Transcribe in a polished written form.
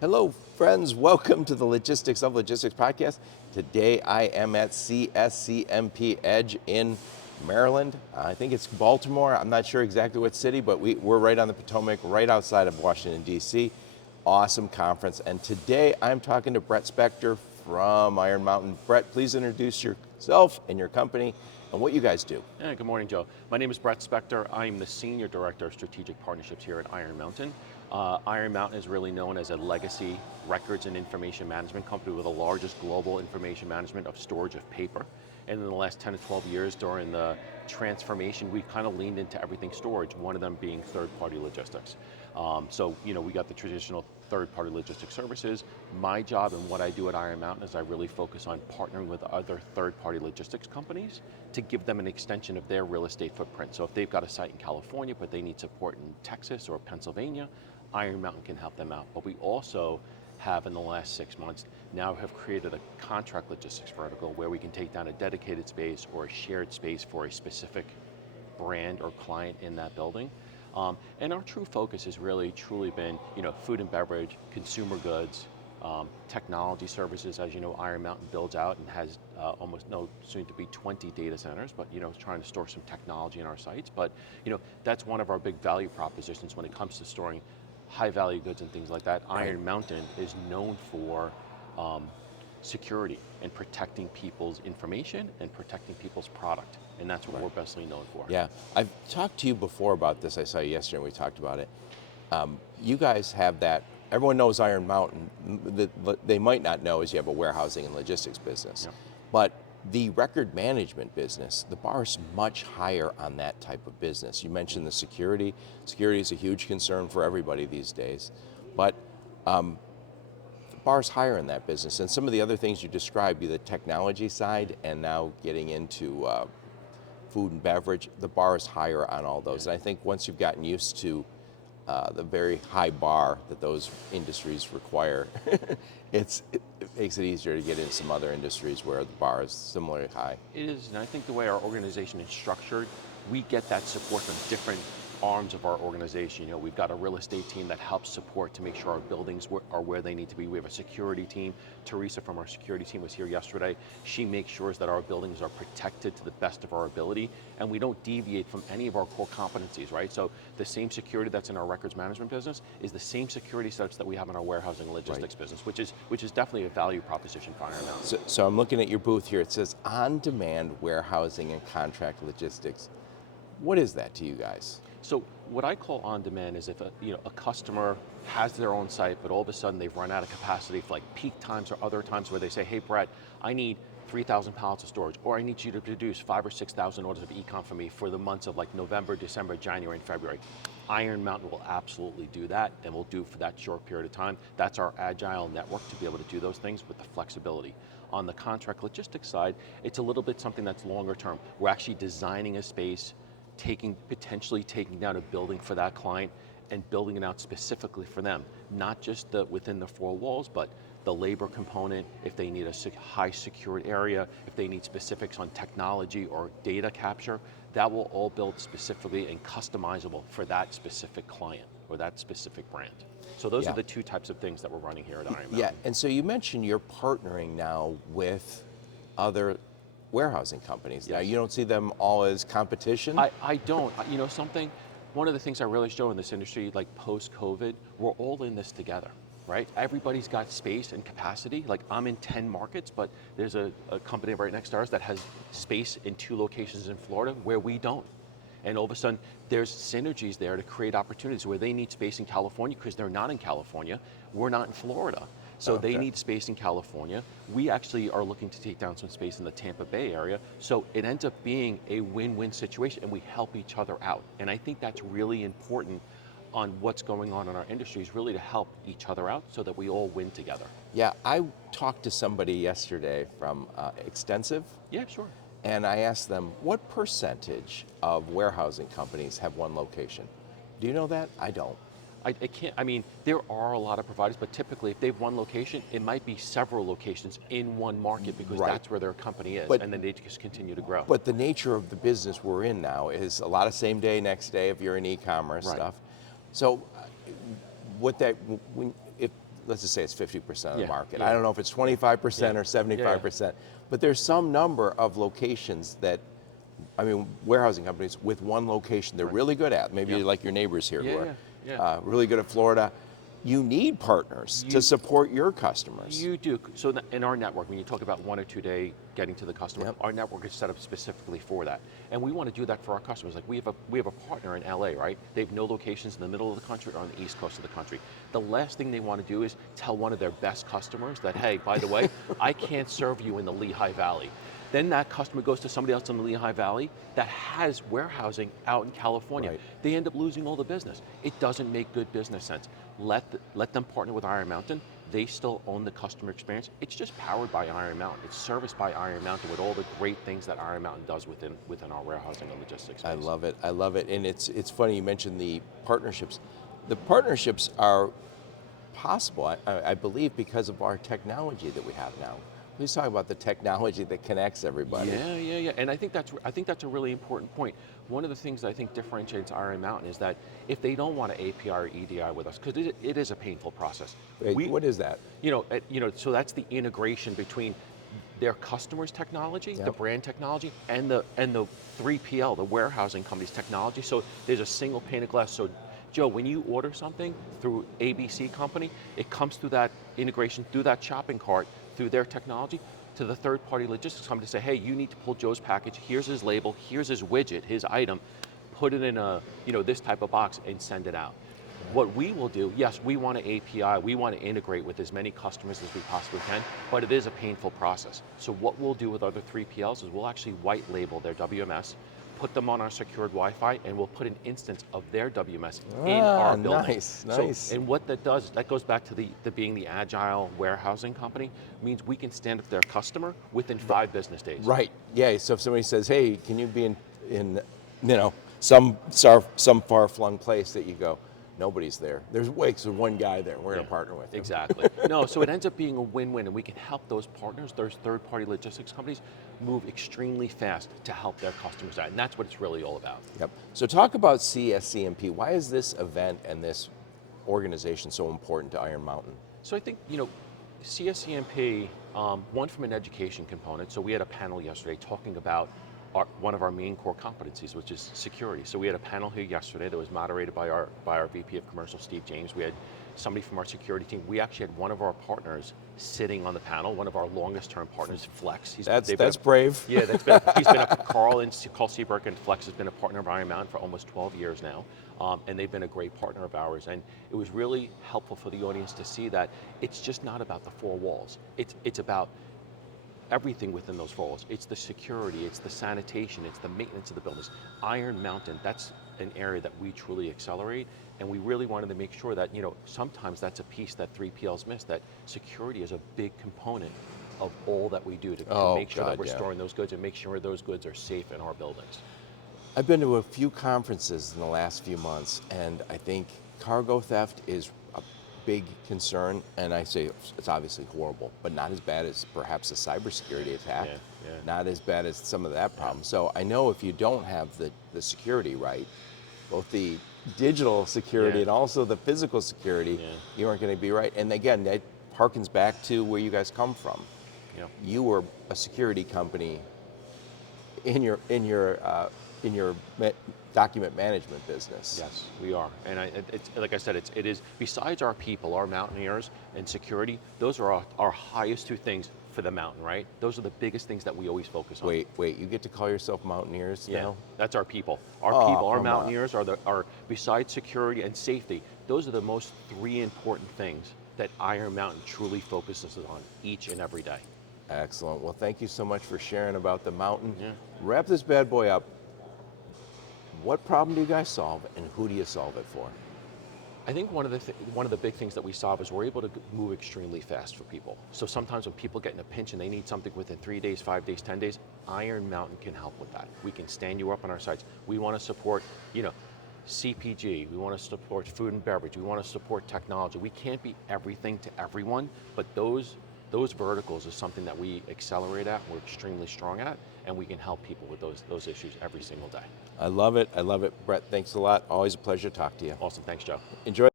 Hello, friends. Welcome to the Logistics of Logistics podcast. Today I am at CSCMP Edge in Maryland. I think it's Baltimore. I'm not sure exactly what city, but we're right on the Potomac, right outside of Washington, D.C. Awesome conference. And today I'm talking to Brett Spector from Iron Mountain. Brett, please introduce yourself and your company and what you guys do. Yeah, good morning, Joe. My name is Brett Spector. I'm the Senior Director of Strategic Partnerships here at Iron Mountain. Iron Mountain is really known as a legacy records and information management company with the largest global information management of storage of paper. And in the last 10 to 12 years during the transformation, we've kind of leaned into everything storage, one of them being third-party logistics. We got the traditional third-party logistics services. My job and what I do at Iron Mountain is I really focus on partnering with other third-party logistics companies to give them an extension of their real estate footprint. So if they've got a site in California, but they need support in Texas or Pennsylvania, Iron Mountain can help them out. But we also have, in the last 6 months, now have created a contract logistics vertical where we can take down a dedicated space or a shared space for a specific brand or client in that building. And our true focus has really truly been, food and beverage, consumer goods, technology services. As you know, Iron Mountain builds out and has soon to be 20 data centers, but trying to store some technology in our sites. But that's one of our big value propositions when it comes to storing high value goods and things like that. Right. Iron Mountain is known for security and protecting people's information and protecting people's product. And that's what we're bestly known for. Yeah, I've talked to you before about this. I saw you yesterday and we talked about it. You guys have that, everyone knows Iron Mountain. What they might not know is you have a warehousing and logistics business. Yeah. But the record management business, the bar is much higher on that type of business. You mentioned the security. Security is a huge concern for everybody these days. But the bar's higher in that business. And some of the other things you described, the technology side and now getting into food and beverage, the bar is higher on all those. Yeah. And I think once you've gotten used to the very high bar that those industries require, it makes it easier to get into some other industries where the bar is similarly high. It is, and I think the way our organization is structured, we get that support from different arms of our organization. We've got a real estate team that helps support to make sure our buildings are where they need to be. We have a security team. Teresa from our security team was here yesterday. She makes sure that our buildings are protected to the best of our ability, and we don't deviate from any of our core competencies, right? So the same security that's in our records management business is the same security sets that we have in our warehousing and logistics business, which is definitely a value proposition for Iron Mountain. So I'm looking at your booth here. It says on-demand warehousing and contract logistics. What is that to you guys? So what I call on demand is if a customer has their own site, but all of a sudden they've run out of capacity for like peak times or other times where they say, hey Brett, I need 3,000 pallets of storage, or I need you to produce 5,000 or 6,000 orders of e-com for me for the months of like November, December, January, and February. Iron Mountain will absolutely do that, and we'll do it for that short period of time. That's our agile network to be able to do those things with the flexibility. On the contract logistics side, it's a little bit something that's longer term. We're actually designing a space, potentially taking down a building for that client and building it out specifically for them, not just within the four walls, but the labor component, if they need a high secured area, if they need specifics on technology or data capture, that will all build specifically and customizable for that specific client or that specific brand. So those are the two types of things that we're running here at Iron Mountain. Yeah, and so you mentioned you're partnering now with other warehousing companies. Yes. Now, you don't see them all as competition? I don't. One of the things I really show in this industry, like post-COVID, we're all in this together, right? Everybody's got space and capacity. Like I'm in 10 markets, but there's a company right next to ours that has space in 2 locations in Florida where we don't. And all of a sudden, there's synergies there to create opportunities where they need space in California because they're not in California, we're not in Florida. So they need space in California. We actually are looking to take down some space in the Tampa Bay area. So it ends up being a win-win situation and we help each other out. And I think that's really important on what's going on in our industry is really to help each other out so that we all win together. Yeah, I talked to somebody yesterday from Extensive. Yeah, sure. And I asked them, what percentage of warehousing companies have one location? Do you know that? I don't. I can't, there are a lot of providers, but typically if they have one location, it might be several locations in one market because that's where their company is, and then they just continue to grow. But the nature of the business we're in now is a lot of same day, next day if you're in e-commerce stuff. So if let's just say it's 50% of the Yeah, market. yeah. I don't know if it's 25% Yeah. or 75%, but there's some number of locations that, I mean, warehousing companies with one location they're Right. really good at. Maybe Yep. like your neighbors here Yeah, who yeah, yeah. are really good at Florida. You need partners to You support your customers. you do. So in our network, when you talk about 1 or 2 day getting to the customer, Yep. our network is set up specifically for that, and we want to do that for our customers. Like we have a partner in LA, right? They have no locations in the middle of the country or on the east coast of the country. The last thing they want to do is tell one of their best customers that, hey, by the way, I can't serve you in the Lehigh Valley. Then that customer goes to somebody else in the Lehigh Valley that has warehousing out in California. Right. They end up losing all the business. It doesn't make good business sense. Let them partner with Iron Mountain. They still own the customer experience. It's just powered by Iron Mountain. It's serviced by Iron Mountain with all the great things that Iron Mountain does within our warehousing and logistics space. I love it. I love it. And it's funny you mentioned the partnerships. The partnerships are possible, I believe, because of our technology that we have now. Please talk about the technology that connects everybody. Yeah. And I think that's a really important point. One of the things that I think differentiates Iron Mountain is that if they don't want to API or EDI with us, because it is a painful process. Wait, what is that? So that's the integration between their customers' technology, the Yep. brand technology, and the 3PL, the warehousing company's technology. So there's a single pane of glass. So Joe, when you order something through ABC company, it comes through that integration, through that shopping cart, through their technology, to the third-party logistics company to say, hey, you need to pull Joe's package, here's his label, here's his widget, his item, put it in a, this type of box and send it out. What we will do, yes, we want to API, we want to integrate with as many customers as we possibly can, but it is a painful process. So what we'll do with other 3PLs is we'll actually white label their WMS, put them on our secured Wi-Fi, and we'll put an instance of their WMS in our building. Nice. So, and what that does, that goes back to the being the agile warehousing company, means we can stand up to their customer within 5 business days. Right. Yeah. So if somebody says, "Hey, can you be in some far-flung place," that you go, nobody's there. There's one guy there. We're going to partner with him. Exactly. No, so it ends up being a win-win, and we can help those partners, those third-party logistics companies, move extremely fast to help their customers out, and that's what it's really all about. Yep. So talk about CSCMP. Why is this event and this organization so important to Iron Mountain? So I think, CSCMP, one from an education component, so we had a panel yesterday talking about one of our main core competencies, which is security. So we had a panel here yesterday that was moderated by our VP of Commercial, Steve James. We had somebody from our security team. We actually had one of our partners sitting on the panel, one of our longest term partners, Flex. That's brave. Yeah, he's been Carl Seabrook and Flex has been a partner of Iron Mountain for almost 12 years now, and they've been a great partner of ours. And it was really helpful for the audience to see that it's just not about the 4 walls. It's about everything within those 4 walls. It's the security, it's the sanitation, it's the maintenance of the buildings. Iron Mountain, that's an area that we truly accelerate, and we really wanted to make sure that, sometimes that's a piece that 3PLs miss, that security is a big component of all that we do to make sure that we're storing those goods and make sure those goods are safe in our buildings. I've been to a few conferences in the last few months, and I think cargo theft is a big concern, and I say it's obviously horrible, but not as bad as perhaps a cybersecurity attack, not as bad as some of that problem. So I know if you don't have the security right, both the digital security and also the physical security, you aren't going to be right. And again, that harkens back to where you guys come from. You were a security company in your document management business. Yes, we are, and it's like I said, it is besides our people, our mountaineers, and security. Those are our highest 2 things for the mountain, right? Those are the biggest things that we always focus on. Wait, you get to call yourself mountaineers now? That's our people. Our mountaineers are besides security and safety. Those are the most 3 important things that Iron Mountain truly focuses on each and every day. Excellent. Well, thank you so much for sharing about the mountain. Yeah. Wrap this bad boy up. What problem do you guys solve, and who do you solve it for? I think one of the big things that we solve is we're able to move extremely fast for people. So sometimes when people get in a pinch and they need something within 3 days, 5 days, 10 days, Iron Mountain can help with that. We can stand you up on our sites. We want to support, CPG. We want to support food and beverage. We want to support technology. We can't be everything to everyone, but those verticals is something that we accelerate at, we're extremely strong at, and we can help people with those issues every single day. I love it. Brett, thanks a lot. Always a pleasure to talk to you. Awesome, thanks, Joe. Enjoy.